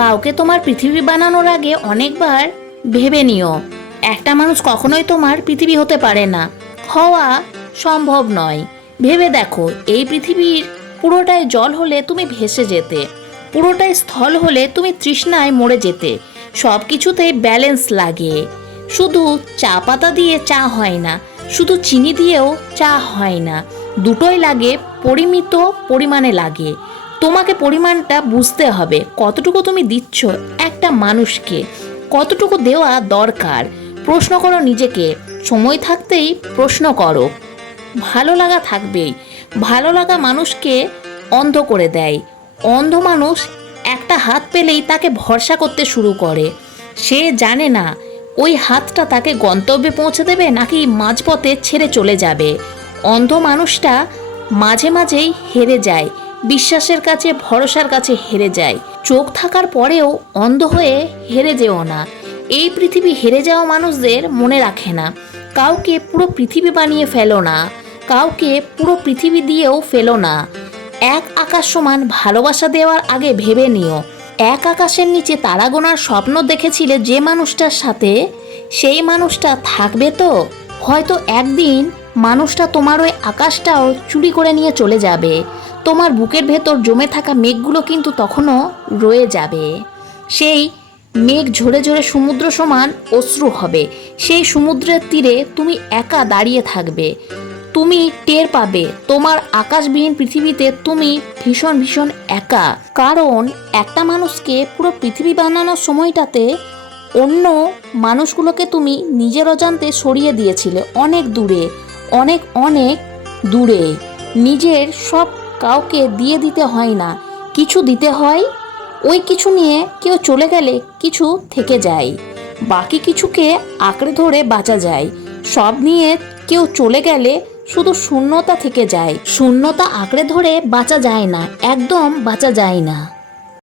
কাউকে তোমার পৃথিবী বানানোর আগে অনেকবার ভেবে নিও। একটা মানুষ কখনোই তোমার পৃথিবী হতে পারে না। হওয়া সম্ভব নয়। ভেবে দেখো, এই পৃথিবীর পুরোটাই জল হলে তুমি ভেসে যেতে। পুরোটাই স্থল হলে তুমি তৃষ্ণায় মরে যেতে। সব কিছুতেই ব্যালেন্স লাগে। শুধু চা পাতা দিয়ে চা হয় না, শুধু চিনি দিয়েও চা হয় না। দুটোই লাগে, পরিমিত পরিমাণে লাগে। তোমাকে পরিমাণটা বুঝতে হবে। কতটুকু তুমি দিচ্ছ একটা মানুষকে? কতটুকু দেওয়া দরকার? প্রশ্ন করো নিজেকে। সময় থাকতেই প্রশ্ন করো। ভালো লাগা থাকবেই। ভালো লাগা মানুষকে অন্ধ করে দেয়। অন্ধ মানুষ একটা হাত পেলেই তাকে ভরসা করতে শুরু করে। সে জানে না, ওই হাতটা তাকে গন্তব্যে পৌঁছে দেবে নাকি মাঝপথে ছেড়ে চলে যাবে। অন্ধ মানুষটা মাঝে মাঝেই হেরে যায়। বিশ্বাসের কাছে, ভরসার কাছে হেরে যায়। চোখ থাকার পরেও অন্ধ হয়ে হেরে যেও না। এই পৃথিবী হেরে যাওয়া মানুষদের মনে রাখে না। কাউকে পুরো পৃথিবী বানিয়ে ফেলো না। কাউকে পুরো পৃথিবী দিয়েও ফেলো না। এক আকাশ সমান ভালোবাসা দেওয়ার আগে ভেবে নিও। এক আকাশের নিচে তারা গোনার স্বপ্ন দেখেছিলে যে মানুষটার সাথে? সেই মানুষটা থাকবে তো? হয়তো একদিন মানুষটা তোমার ওই আকাশটাও চুরি করে নিয়ে চলে যাবে। তোমার বুকের ভেতর জমে থাকা মেঘগুলো কিন্তু তখনও রয়ে যাবে। সেই মেঘ ঝরে ঝরে সমুদ্র সমান অশ্রু হবে। সেই সমুদ্রের তীরে তুমি একা দাঁড়িয়ে থাকবে। তুমি টের পাবে, তোমার আকাশবিহীন পৃথিবীতে তুমি ভীষণ ভীষণ একা। কারণ একটা মানুষকে পুরো পৃথিবী বানানোর সময়টাতে অন্য মানুষগুলোকে তুমি নিজের অজান্তে সরিয়ে দিয়েছিলে অনেক দূরে, অনেক অনেক দূরে। নিজের সব কাউকে দিয়ে দিতে হয় না। কিছু দিতে হয়, ওই কিছু নিয়ে কেউ চলে গেলে কিছু থেকে যায়। বাকি কিছুকে আঁকড়ে ধরে বাঁচা যায়। সব নিয়ে কেউ চলে গেলে শুধু শূন্যতা থেকে যায়। শূন্যতা আঁকড়ে ধরে বাঁচা যায় না, একদম বাঁচা যায় না।